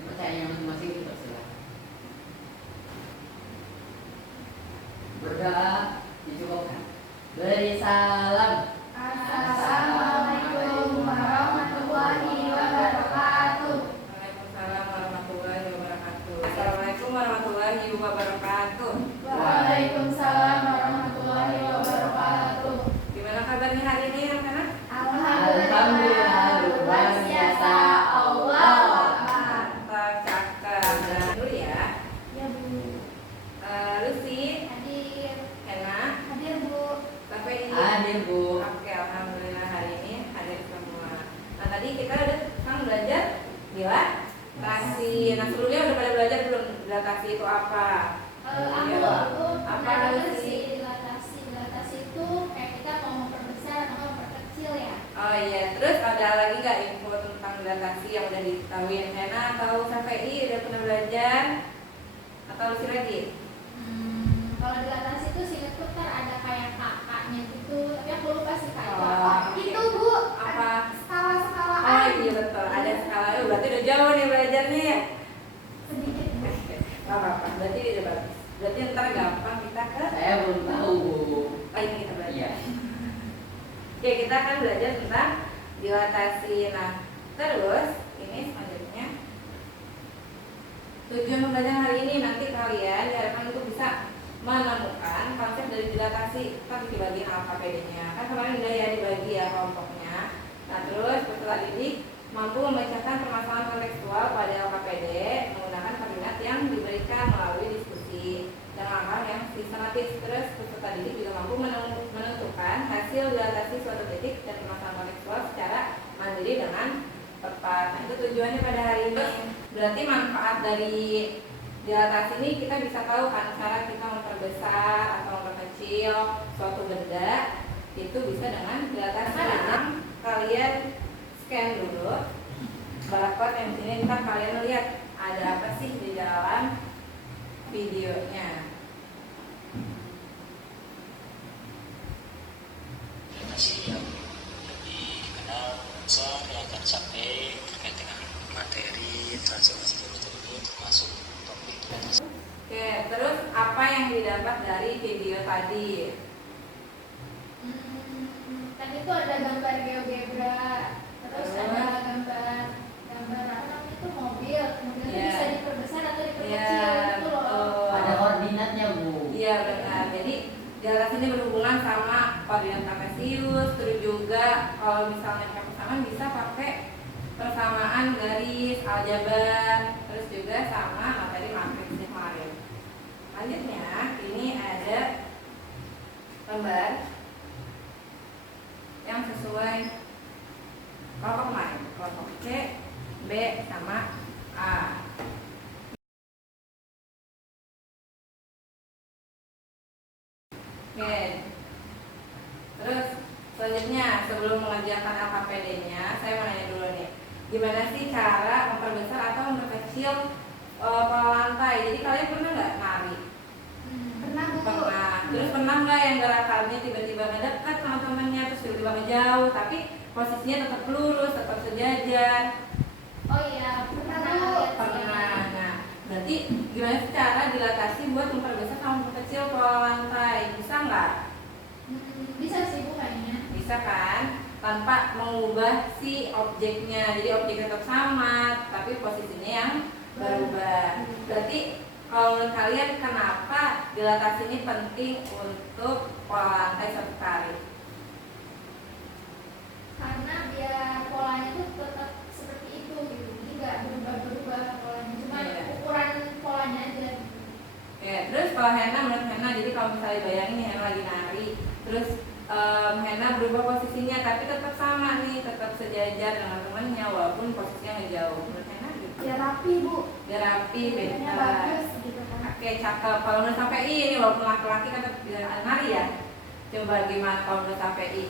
percayanya masing-masing itu terserah. Berdoa dicukupkan. Beri salam. Assalamualaikum warahmatullahi wabarakatuh. Waalaikumsalam warahmatullahi wabarakatuh. Assalamualaikum warahmatullahi wabarakatuh. Waalaikumsalam warahmatullahi wabarakatuh. Gimana kabarnya hari ini anak-anak? Alhamdulillah luar biasa. Allah Akbar. Mantap, cakep. Dan dulu ya. Ya Bu. Lucy, Hadir. Hena, Hadir Bu. sampai ini. Hadir Bu. Oke, alhamdulillah hari ini hadir semua. Nah tadi kita udah belajar dilatasi. Nah sebelumnya udah pada belajar belum dilatasi itu apa? Aku Apa pernah dengar Lucy? sih dilatasi. Dilatasi itu kayak kita mau memperbesar atau memperkecil ya. Oh iya, terus ada lagi nggak info tentang dilatasi yang udah diketahui Hena atau KPI udah pernah belajar? Atau Lucy lagi? Kalau dilatasi itu seingatku ntar ada kayak kakaknya gitu, tapi aku lupa sih kak itu Oh, apa. oke. Itu Bu, Apa? skala-skalaan. Oh iya betul, ada skala. Berarti udah jauh nih belajarnya ya? Sedikit Bu. Gak apa-apa, berarti udah bagus. Berarti ntar gampang kita ke Saya belum tahu Bu. ini kita belajar. Iya. Oke, kita akan belajar tentang dilatasi. Nah, terus ini selanjutnya tujuan pembelajaran hari ini nanti kalian diharapkan untuk bisa menemukan konsep dari dilatasi. Kita dibagi LKPD-nya. Kan kemarin udah ya dibagi ya kelompoknya. Nah, terus peserta didik mampu membacakan permasalahan kontekstual pada LKPD menggunakan koordinat yang diberikan melalui diskusi dan langkah yang sistematis. Terus peserta didik juga mampu menentukan hasil dilatasi suatu titik dan permasalahan kontekstual secara mandiri dengan tepat. Nah, itu tujuannya pada hari ini. Berarti manfaat dari dilatasi ini kita bisa tahu kan cara kita memperbesar atau memperkecil suatu benda itu bisa dengan dilatasi. Sekarang kalian scan dulu barcode yang di sini, ntar kalian lihat ada apa sih di dalam videonya. Dilatasi yang lebih kenal saya akan sampai terkait dengan materi transformasi materi termasuk topik dilatasi. Oke, terus apa yang didapat dari video tadi? Tadi tuh ada gambar GeoGebra, terus ada gambar apa namanya itu mobil itu Iya. bisa diperbesar atau diperkecil Iya, gitu loh. betul. Ada koordinatnya Bu. Iya benar. Jadi dilatasi ini berhubungan sama koordinat kartesius, terus juga kalau misalnya pakai persamaan bisa pakai persamaan garis, aljabar, terus juga sama materi matriks kemarin. Selanjutnya ini ada gambar yang sesuai kelompok kemarin, kelompok C, B, sama A. Oke, terus selanjutnya sebelum mengerjakan LKPD-nya, saya mau nanya dulu nih, gimana sih cara memperbesar atau memperkecil pola lantai? Jadi kalian pernah nggak nari? Pernah Bu. Pernah. Terus pernah nggak yang gerakannya tiba-tiba mendekat sama temannya, terus tiba-tiba ngejauh, tapi posisinya tetap lurus, tetap sejajar? Oh iya, pernah Bu. Pernah. Nah, berarti gimana sih cara dilatasi buat memperbesar sama memperkecil pola lantai? Bisa nggak? Bisa sih Bu kayaknya. Bisa kan? Tanpa mengubah si objeknya. Jadi objeknya tetap sama, tapi posisinya yang berubah. Berarti kalau menurut kalian kenapa dilatasi ini penting untuk pola lantai satu kali? Karena biar polanya tuh tetap seperti itu gitu, jadi nggak berubah-berubah polanya, cuma Iya. ukuran polanya aja. Ya, terus kalau Hena, menurut Hena, jadi kalau misalnya bayangin nih Hena lagi nari, terus Hena berubah posisinya, tapi tetap sama nih, tetap sejajar dengan temannya walaupun posisinya ngejauh. Menurut Hena gitu. Ya rapi Bu, Dia rapi, bedanya beda. bagus gitu kan. Oke, cakep. Kalau menurut KPI ini walaupun laki-laki kan tetap tidak nari ya. Coba gimana kalau menurut KPI?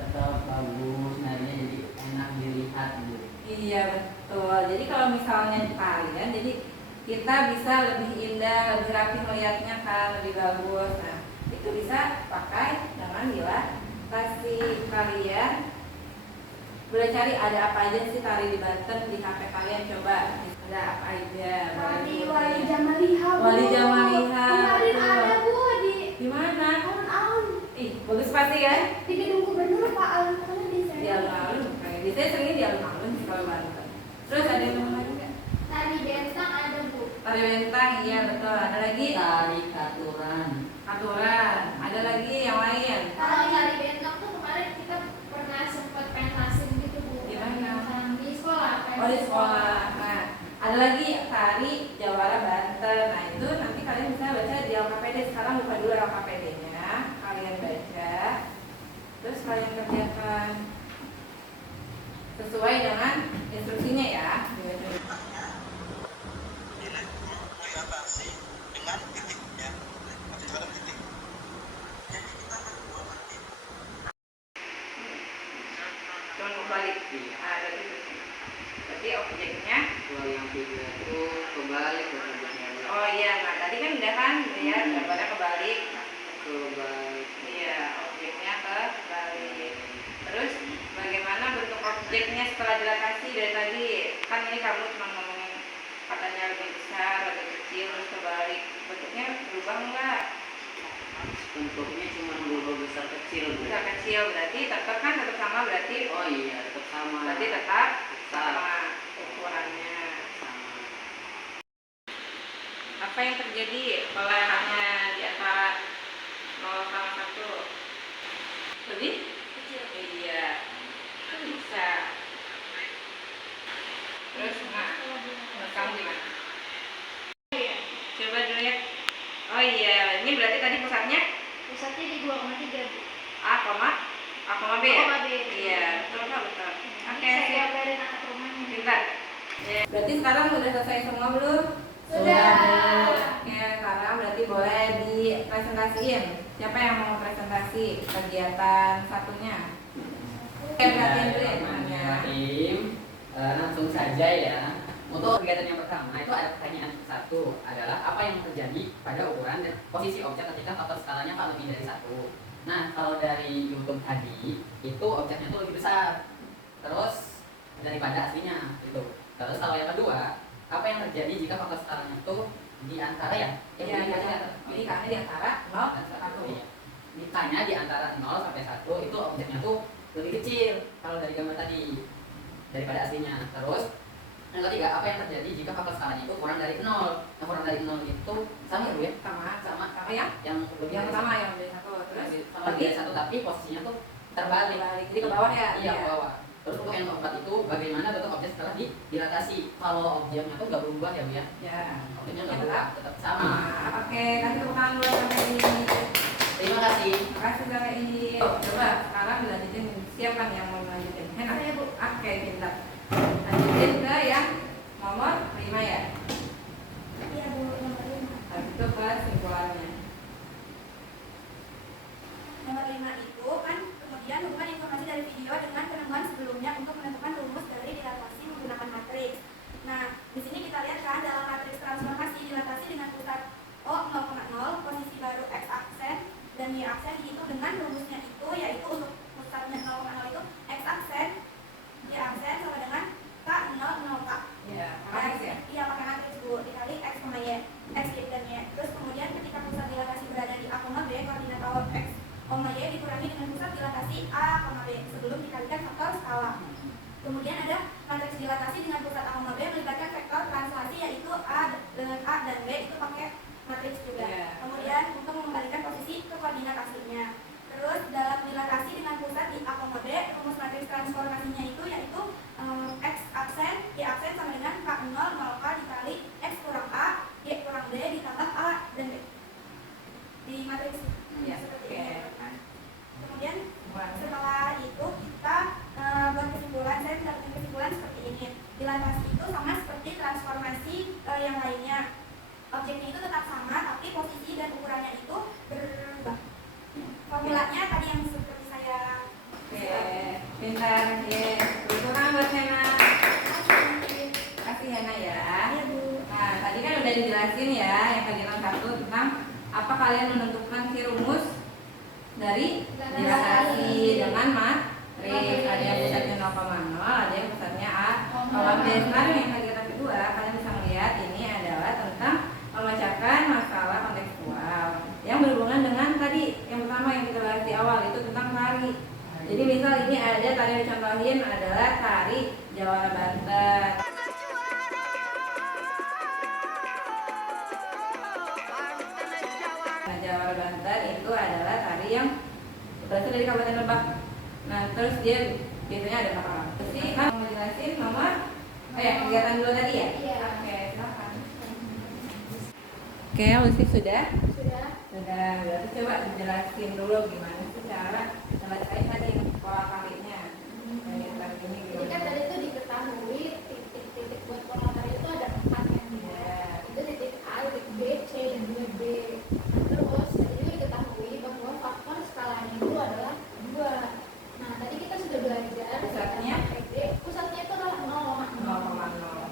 Tetap bagus, narinya jadi enak dilihat Bu. Iya betul. Jadi kalau misalnya kalian, jadi kita bisa lebih indah, lebih rapi melihatnya kan, lebih bagus. Nah, itu bisa pakai dengan dilatasi. Kalian Boleh cari ada apa aja sih tari di Banten di HP kalian, coba ada apa aja. Tari Wali Jamaliha, Bu. Wali Jamaliha, Kemarin betul. ada, Bu, Di mana? alun-alun Ih, bagus pasti kan? di gedung gubernur, Pak. Alun-alun di Di sana. alun-alun. Kayak di saya sering di alun-alun sih kalau Banten. Terus ada yang lagi nggak? Tari bentang ada, Bu. Tari bentang, iya betul. Ada lagi Tari katuran. aturan. Ada lagi yang lain. Kalau tari bentang tuh kemarin kita pernah sempat pentasin gitu, Bu. Di mana? Di sekolah. Oh di sekolah. Nah, ada lagi tari Jawara Banten. Nah itu nanti kalian bisa baca di LKPD. Sekarang buka dulu LKPD-nya. Kalian baca. Terus kalian kerjakan sesuai dengan instruksinya ya. dilatasi dengan titiknya. Masih juga ada titik. Jadi kita akan buat nanti. Cuma kebalik. Ada itu. Berarti objeknya. Kalau yang tiga itu kebalik objeknya. Oh iya, nah tadi kan udah kan ya gambarnya kebalik. Kebalik. Iya, objeknya kebalik. Terus bagaimana bentuk objeknya setelah dilatasi dari tadi? Kan ini kamu cuma ngomongin katanya lebih besar, lebih kecil, terus kebalik. Bentuknya berubah enggak? Bentuknya cuma berubah besar kecil, Bu. Besar kecil berarti tetap kan tetap sama berarti. Oh iya, tetap sama. Berarti tetap sama ukurannya. Sama. Apa yang terjadi kalau hanya di antara 0 sama 1? Lebih kecil. Iya. Itu bisa. Terus menurut kamu gimana? Coba dulu ya. Oh iya, ini berarti tadi pusatnya Pusatnya di 2,3, Bu. A, A, B ya? A, B. Iya, betul betul. Oke, Saya siap. gambarin anak rumahnya. Pintar. Ya. Berarti sekarang udah selesai semua belum? Sudah. Ya, sekarang berarti boleh dipresentasiin. Siapa yang mau presentasi kegiatan satunya? Oke, perhatiin dulu ya namanya. Bismillahirrahmanirrahim. Langsung saja ya. Untuk kegiatan yang pertama itu ada pertanyaan satu adalah apa yang terjadi pada ukuran dan posisi objek ketika faktor skalanya kalau lebih dari 1. Nah, kalau dari YouTube tadi itu objeknya tuh lebih besar terus daripada aslinya itu. Terus kalau yang kedua, apa yang terjadi jika faktor skalanya itu di antara ya? Iya, jadi karena di antara 0 dan 1. Iya. Ditanya di antara 0 sampai 1 itu objeknya tuh lebih kecil kalau dari gambar tadi daripada aslinya. Terus yang ketiga, apa yang terjadi jika faktor skalanya itu kurang dari 0? Nah, kurang dari 0 itu sama ya, Bu ya? Sama yang Lebih yang dari pertama satu. yang dari 1. Terus Sama lebih dari 1 tapi posisinya tuh terbalik. jadi ke bawah ya? Iya, ke bawah. Terus untuk yang keempat itu bagaimana bentuk objek setelah dilatasi? Kalau objeknya tuh nggak berubah ya, Bu ya? Ya. Objeknya nggak berubah, tetap sama. Oke, kasih tepuk tangan buat sampai ini. Terima kasih. Makasih sampai ini. Coba sekarang dilanjutin. Siapa nih yang mau lanjutin? Hena? Saya, Bu. Oke, pintar. Lanjutin ke yang nomor 5 ya. Iya, Bu, nomor 5. Habis itu kesimpulannya. Nomor 5 itu kan kemudian hubungan informasi dari video dengan penemuan sebelumnya untuk menentukan rumus dari dilatasi menggunakan matriks. Nah, di sini kita lihat kan dalam matriks transformasi dilatasi dengan pusat O 0,0, posisi baru X aksen dan Y aksen dihitung dengan rumusnya itu yaitu untuk pusatnya 0,0 itu X aksen, Y aksen sama dengan K00K. Ya, matriks ya. Iya, pakai matriks Bu, dikali X, Y, X, Y dan Y. Terus kemudian ketika pusat dilatasi berada di A, B, koordinat awal X, Y dikurangi dengan pusat dilatasi A, B sebelum dikalikan faktor skala. Kemudian ada matriks dilatasi dengan pusat A, B melibatkan vektor translasi yaitu A dengan A dan B itu pakai matriks juga. Yeah. Kemudian untuk mengembalikan posisi ke koordinat aslinya. Terus dalam dilatasi dengan pusat di A, B, rumus matriks transformasinya itu yaitu X aksen, Y aksen sama dengan K0, 0K dikali X kurang A, Y kurang D ditambah A dan B. Di matriks Ya, seperti oke. ini kan. Kemudian setelah itu kita buat kesimpulan, saya mendapatkan kesimpulan seperti ini. Dilatasi itu sama seperti transformasi yang lainnya. Objeknya itu tetap sama, tapi posisi dan ukurannya itu berubah. Formulanya tadi yang seperti saya. Oke, pintar. Oke, tepuk tangan buat Hena. Kasih Hena ya. Iya Bu. Nah, tadi kan udah dijelasin ya yang kegiatan 1 tentang apa kalian menentukan si rumus dari dilatasi dengan matriks. Ada yang pusatnya 0,0, ada yang pusatnya A. Kalau sekarang yang kegiatan kedua, kalian bisa melihat ini adalah tentang memecahkan masalah kontekstual yang berhubungan dengan tadi yang pertama yang kita bahas di awal, itu tentang tari. Jadi misal ini ada tari yang dicontohin adalah tari Jawara Banten. Nah, Jawara Banten itu adalah tari yang berasal dari Kabupaten Lebak. Nah, terus dia biasanya ada apa? Terus kan mau jelasin nomor kegiatan dulu tadi ya? Iya. Oke, silakan. Oke, Lucy sudah? Sudah. Sudah. Berarti coba dijelasin dulu gimana sih cara nyelesain tadi pola kalinya. Kayak ini Jadi kan tadi tuh diketahui titik-titik buat pola tari itu ada 4 kan ya. Itu titik A, titik B, C, dan juga D. Terus tadi juga diketahui bahwa faktor skalanya itu adalah 2. Nah tadi kita sudah belajar Pusatnya? Pusatnya itu adalah 0,0. 0,0.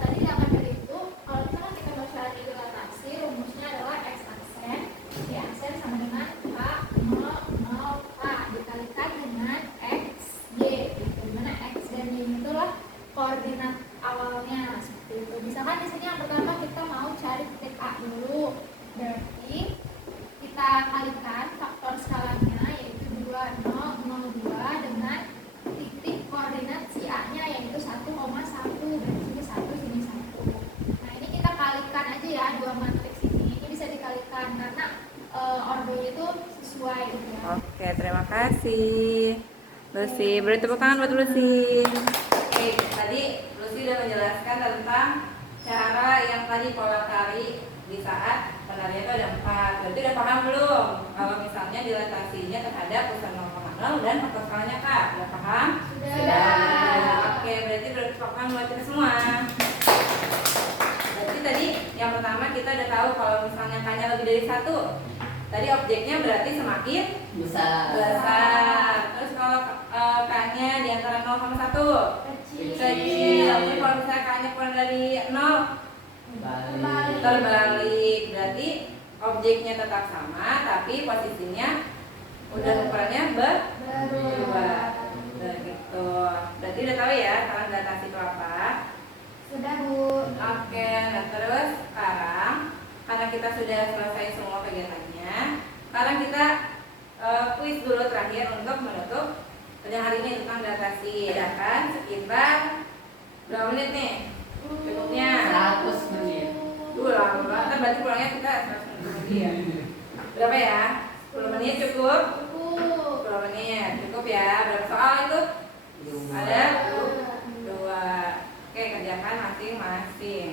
Tadi dalam materi itu kalau misalkan kita mau cari dilatasi, rumusnya adalah X aksen, Y aksen sama dengan K 0, K dikalikan dengan X, Y gitu. Dimana X dan Y itulah koordinat awalnya seperti itu. Misalkan di sini yang pertama kita mau cari titik A dulu, berarti kita kalikan faktor skalanya yaitu 2, 0, 0, 2 dengan titik koordinat si A-nya yaitu 1,1, dan sini 1, sini 1. Nah ini kita kalikan aja ya dua matriks ini bisa dikalikan karena ordernya itu sesuai gitu ya. Oke, terima kasih Lucy. Beri tepuk tangan buat Lucy. Oke, tadi Lucy sudah menjelaskan tentang cara yang tadi pola tari di saat penarian itu ada 4. Berarti udah paham belum? Kalau misalnya dilatasinya terhadap pusat 0,0 dan faktor skalanya Kak, udah paham? Sudah. Oke, berarti bertepuk tangan buat kita semua. Berarti tadi yang pertama kita udah tahu kalau misalnya K-nya lebih dari 1, tadi objeknya berarti semakin besar. Terus kalau K-nya di antara 0 sama 1 kecil. Terus kalau misalnya K-nya kurang dari 0 terbalik. Berarti objeknya tetap sama tapi posisinya udah ukurannya berubah. Begitu. Berarti udah tahu ya cara dilatasi itu apa? Sudah Bu. Oke, nah terus sekarang karena kita sudah selesai semua kegiatannya, sekarang kita kuis dulu terakhir untuk menutup perjalanan hari ini tentang dilatasi. Ya kan, sekitar berapa menit nih? Cukupnya 100 menit. lama banget, berarti pulangnya kita 100 menit lagi ya. Berapa ya? 10 menit cukup? 10 menit cukup ya. Berapa soal itu? Ada 2. Oke, kerjakan masing-masing.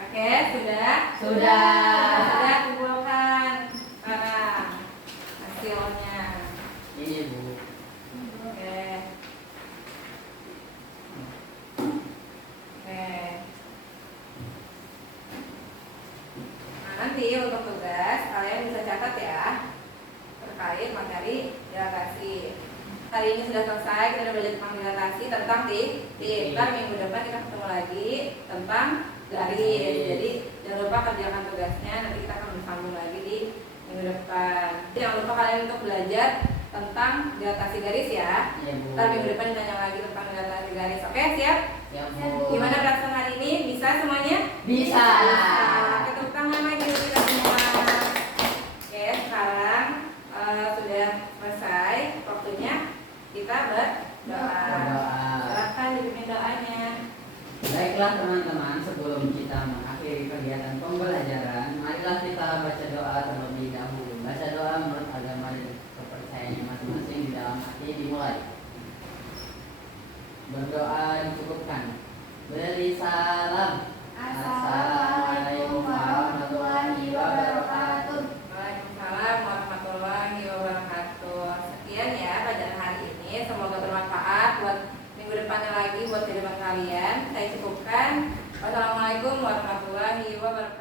Oke, sudah? Sudah kumpulkan sekarang hasilnya. Ini Bu. Oke. Nah, nanti untuk tugas kalian bisa catat ya terkait materi dilatasi. Hari ini sudah selesai, kita sudah belajar tentang dilatasi, tentang titik. Ntar minggu depan kita ketemu lagi tentang garis. Jadi jangan lupa kerjakan tugasnya, nanti kita akan bersambung lagi di minggu depan. Jangan lupa kalian untuk belajar tentang dilatasi garis ya. Iya Bu. Ntar minggu depan ditanya lagi tentang dilatasi garis. Oke, siap? Ya Bu. Gimana perasaan hari ini? Bisa semuanya? Bisa. Kita tepuk tangan lagi untuk kita semua. Oke, sekarang sudah selesai waktunya kita berdoa. Silakan dipimpin doanya. Baiklah teman-teman, sebelum kita mengakhiri kegiatan pembelajaran, marilah kita baca doa terlebih dahulu. Baca doa menurut agama dan kepercayaannya masing-masing di dalam hati dimulai. Berdoa dicukupkan. Beri salam. Assalamualaikum warahmatullahi wabarakatuh. Waalaikumsalam warahmatullahi wabarakatuh. Sekian ya pelajaran hari ini. Semoga bermanfaat buat minggu depannya lagi buat kehidupan kalian. Saya cukupkan. Wassalamualaikum warahmatullahi wabarakatuh.